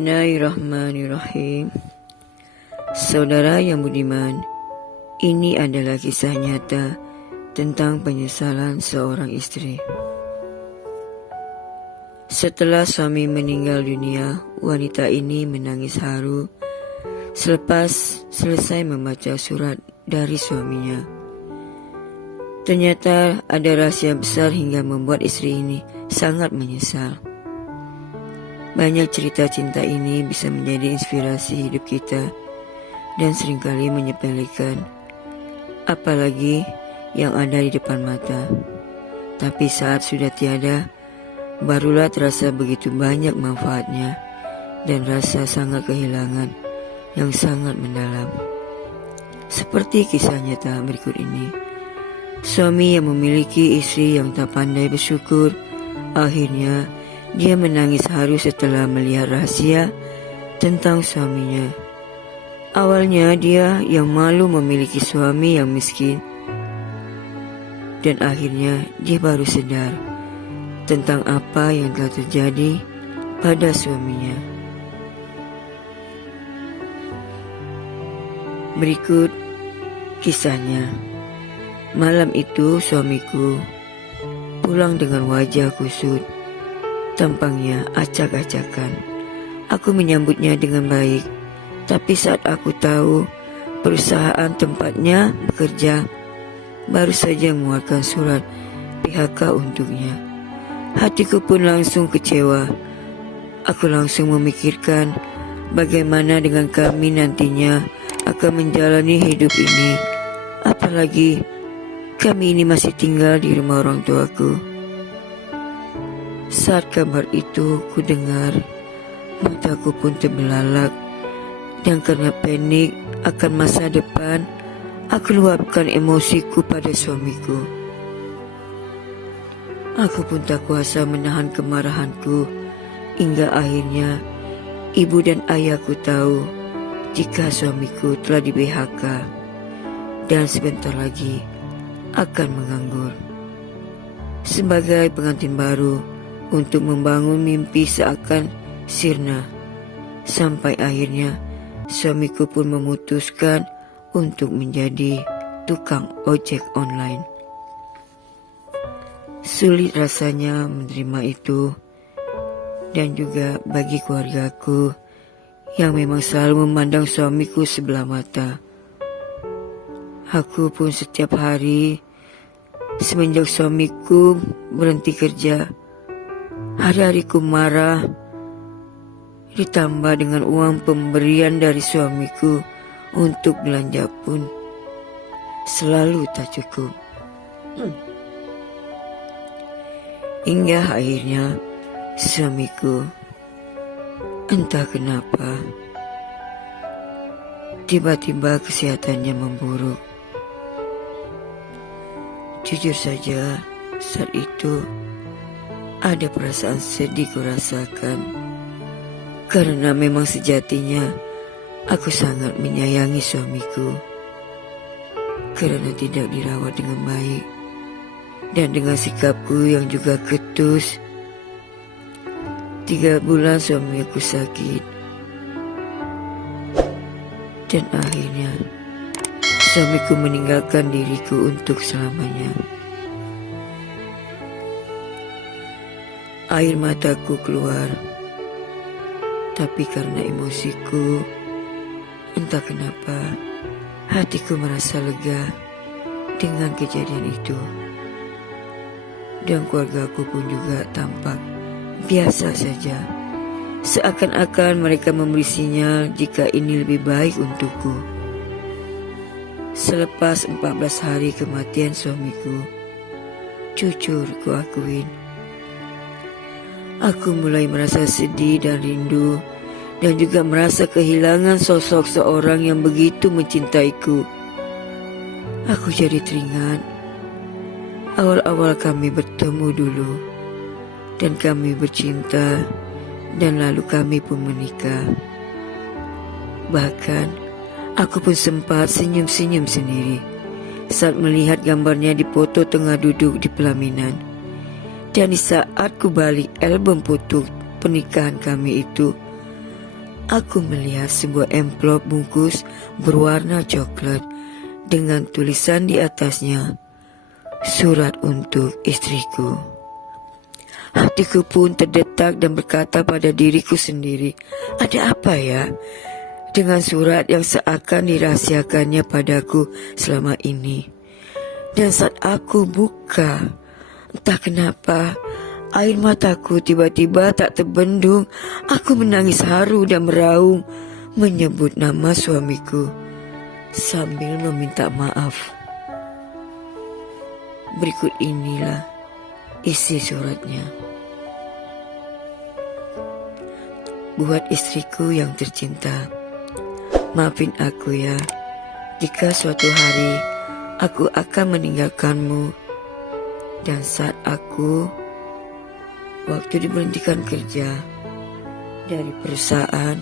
Bismillahirrahmanirrahim. Saudara yang budiman, ini adalah kisah nyata tentang penyesalan seorang istri. Setelah suami meninggal dunia, wanita ini menangis haru selepas selesai membaca surat dari suaminya. Ternyata ada rahasia besar hingga membuat istri ini sangat menyesal. Banyak cerita cinta ini bisa menjadi inspirasi hidup kita dan seringkali menyepelekan, apalagi yang ada di depan mata. Tapi saat sudah tiada, barulah terasa begitu banyak manfaatnya dan rasa sangat kehilangan yang sangat mendalam. Seperti kisah nyata berikut ini. Suami yang memiliki istri yang tak pandai bersyukur, akhirnya dia menangis haru setelah melihat rahasia tentang suaminya. Awalnya dia yang malu memiliki suami yang miskin, dan akhirnya dia baru sadar tentang apa yang telah terjadi pada suaminya. Berikut kisahnya. Malam itu suamiku pulang dengan wajah kusut. Tampangnya acak-acakan. Aku menyambutnya dengan baik, tapi saat aku tahu perusahaan tempatnya bekerja baru saja mengeluarkan surat PHK untuknya, hatiku pun langsung kecewa. Aku langsung memikirkan bagaimana dengan kami nantinya akan menjalani hidup ini, apalagi kami ini masih tinggal di rumah orang tuaku. Saat kabar itu ku dengar, mataku pun terbelalak, dan karena panik akan masa depan, aku luapkan emosiku pada suamiku. Aku pun tak kuasa menahan kemarahanku, hingga akhirnya ibu dan ayahku tahu jika suamiku telah di PHK dan sebentar lagi akan menganggur. Sebagai pengantin baru untuk membangun mimpi seakan sirna, sampai akhirnya suamiku pun memutuskan untuk menjadi tukang ojek online. Sulit rasanya menerima itu, dan juga bagi keluargaku yang memang selalu memandang suamiku sebelah mata. Aku pun setiap hari semenjak suamiku berhenti kerja, hari-hariku marah, ditambah dengan uang pemberian dari suamiku untuk belanja pun selalu tak cukup. Hingga akhirnya suamiku entah kenapa tiba-tiba kesehatannya memburuk. Jujur saja, saat itu ada perasaan sedih kurasakan, karena memang sejatinya aku sangat menyayangi suamiku. Karena tidak dirawat dengan baik dan dengan sikapku yang juga ketus, 3 bulan suamiku sakit, dan akhirnya suamiku meninggalkan diriku untuk selamanya. Air mataku keluar, tapi karena emosiku, entah kenapa hatiku merasa lega dengan kejadian itu. Dan keluargaku pun juga tampak biasa saja, seakan-akan mereka memberi sinyal jika ini lebih baik untukku. Selepas 14 hari kematian suamiku, jujur kuakuin, aku mulai merasa sedih dan rindu, dan juga merasa kehilangan sosok seorang yang begitu mencintaiku. Aku jadi teringat awal-awal kami bertemu dulu, dan kami bercinta, dan lalu kami pun menikah. Bahkan aku pun sempat senyum-senyum sendiri saat melihat gambarnya di foto tengah duduk di pelaminan. Dan di saat ku balik album foto pernikahan kami itu, aku melihat sebuah amplop bungkus berwarna coklat dengan tulisan di atasnya, "Surat untuk istriku." Hatiku pun terdetak dan berkata pada diriku sendiri, ada apa ya dengan surat yang seakan dirahasiakannya padaku selama ini? Dan saat aku buka, entah kenapa air mataku tiba-tiba tak terbendung. Aku menangis haru dan meraung menyebut nama suamiku sambil meminta maaf. Berikut inilah isi suratnya. Buat istriku yang tercinta, maafin aku ya jika suatu hari aku akan meninggalkanmu. Dan saat waktu diberhentikan kerja dari perusahaan,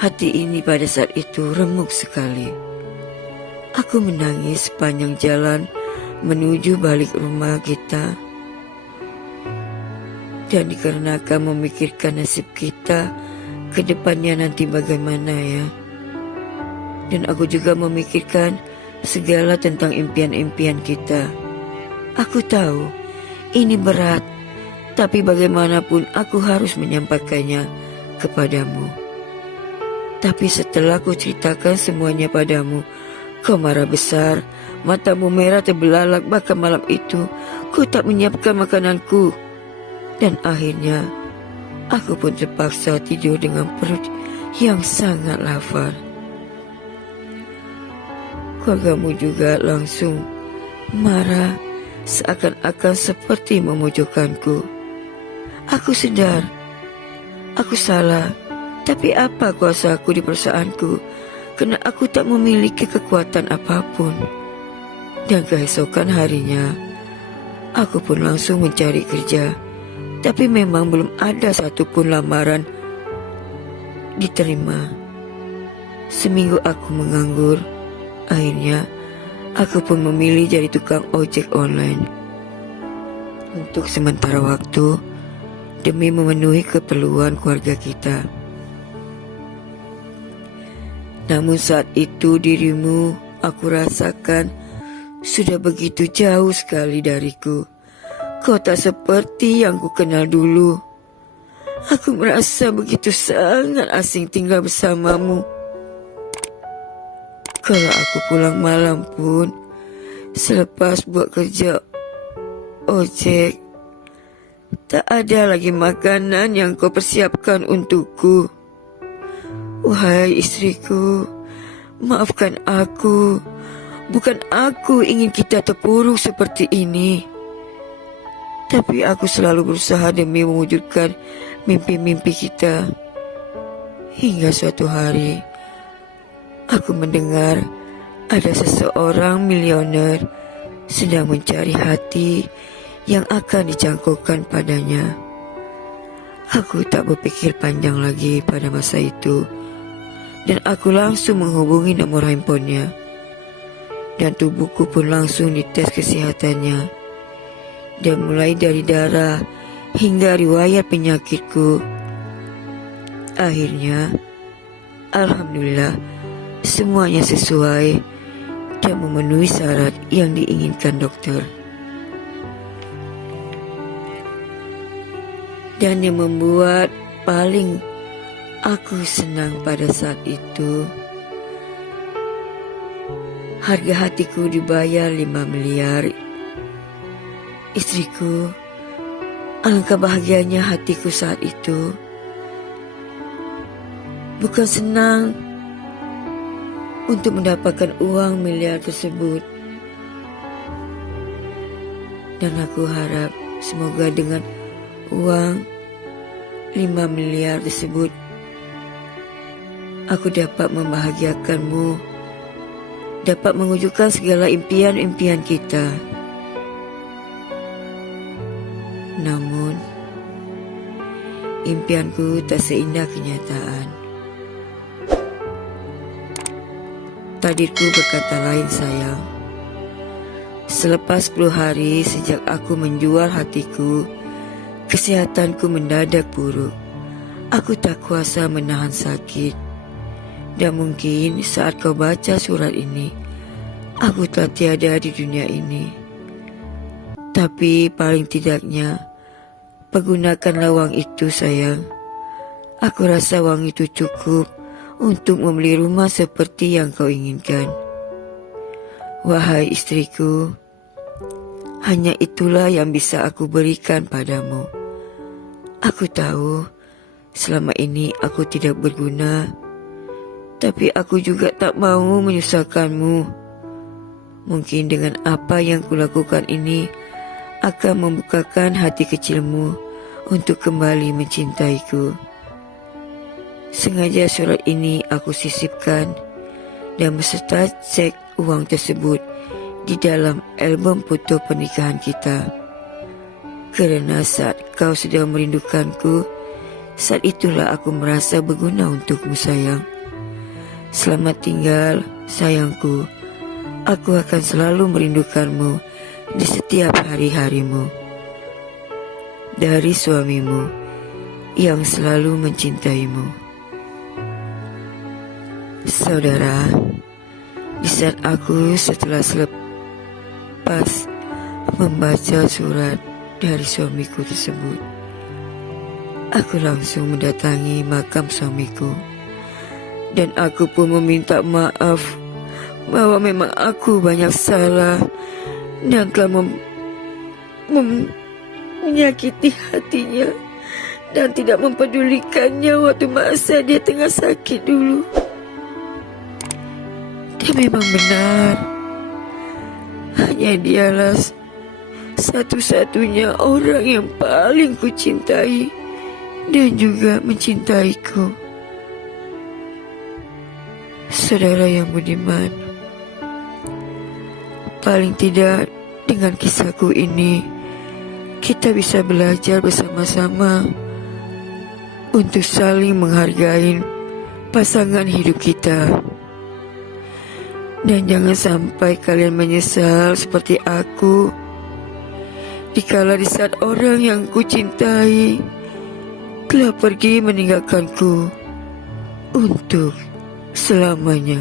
hati ini pada saat itu remuk sekali. Aku menangis sepanjang jalan menuju balik rumah kita. Dan dikarenakan memikirkan nasib kita ke depannya nanti bagaimana ya. Dan aku juga memikirkan segala tentang impian-impian kita. Aku tahu ini berat, tapi bagaimanapun aku harus menyampaikannya kepadamu. Tapi setelah aku ceritakan semuanya padamu, kau marah besar, matamu merah terbelalak. Bahkan malam itu kau tak menyiapkan makananku. Dan akhirnya aku pun terpaksa tidur dengan perut yang sangat lapar. Keluargamu juga langsung marah, seakan-akan seperti memojokkanku. Aku sadar, aku salah, tapi apa kuasa aku di perusahaanku, karena aku tak memiliki kekuatan apapun. Dan keesokan harinya, aku pun langsung mencari kerja. Tapi memang belum ada satupun lamaran diterima. Seminggu aku menganggur. Akhirnya aku pun memilih jadi tukang ojek online untuk sementara waktu demi memenuhi keperluan keluarga kita. Namun saat itu dirimu aku rasakan sudah begitu jauh sekali dariku. Kau tak seperti yang ku kenal dulu. Aku merasa begitu sangat asing tinggal bersamamu. Kalau aku pulang malam pun, selepas buat kerja ojek, tak ada lagi makanan yang kau persiapkan untukku. Wahai istriku, maafkan aku. Bukan aku ingin kita terpuruk seperti ini. Tapi aku selalu berusaha demi mewujudkan mimpi-mimpi kita. Hingga suatu hari, aku mendengar ada seseorang milioner sedang mencari hati yang akan dicangkokkan padanya. Aku tak berpikir panjang lagi pada masa itu. Dan aku langsung menghubungi nomor handphonenya. Dan tubuhku pun langsung dites kesehatannya. Dan mulai dari darah hingga riwayat penyakitku. Akhirnya, alhamdulillah, semuanya sesuai dan memenuhi syarat yang diinginkan dokter. Dan yang membuat paling aku senang pada saat itu, harga hatiku dibayar 5 miliar. Istriku, alangkah bahagianya hatiku saat itu. Bukan senang untuk mendapatkan uang miliar tersebut. Dan aku harap semoga dengan uang 5 miliar tersebut, aku dapat membahagiakanmu, dapat mewujudkan segala impian-impian kita. Namun, impianku tak seindah kenyataan. Takdirku berkata lain sayang. Selepas 10 hari sejak aku menjual hatiku, kesehatanku mendadak buruk. Aku tak kuasa menahan sakit. Dan mungkin saat kau baca surat ini, aku telah tiada di dunia ini. Tapi paling tidaknya, pergunakanlah wang itu sayang. Aku rasa wang itu cukup untuk membeli rumah seperti yang kau inginkan. Wahai istriku, hanya itulah yang bisa aku berikan padamu. Aku tahu selama ini aku tidak berguna, tapi aku juga tak mau menyusahkanmu. Mungkin dengan apa yang kulakukan ini akan membukakan hati kecilmu untuk kembali mencintaiku. Sengaja surat ini aku sisipkan dan beserta cek uang tersebut di dalam album foto pernikahan kita. Kerana saat kau sedang merindukanku, saat itulah aku merasa berguna untukmu sayang. Selamat tinggal sayangku. Aku akan selalu merindukanmu di setiap hari-harimu. Dari suamimu yang selalu mencintaimu. Saudara, di saat aku setelah selepas membaca surat dari suamiku tersebut, aku langsung mendatangi makam suamiku. Dan aku pun meminta maaf bahwa memang aku banyak salah dan telah menyakiti hatinya dan tidak mempedulikannya waktu masa dia tengah sakit dulu. Dia memang benar, hanya dialah satu-satunya orang yang paling kucintai dan juga mencintaiku. Saudara yang budiman, paling tidak dengan kisahku ini kita bisa belajar bersama-sama untuk saling menghargai pasangan hidup kita. Dan jangan sampai kalian menyesal seperti aku dikala di saat orang yang kucintai telah pergi meninggalkanku untuk selamanya.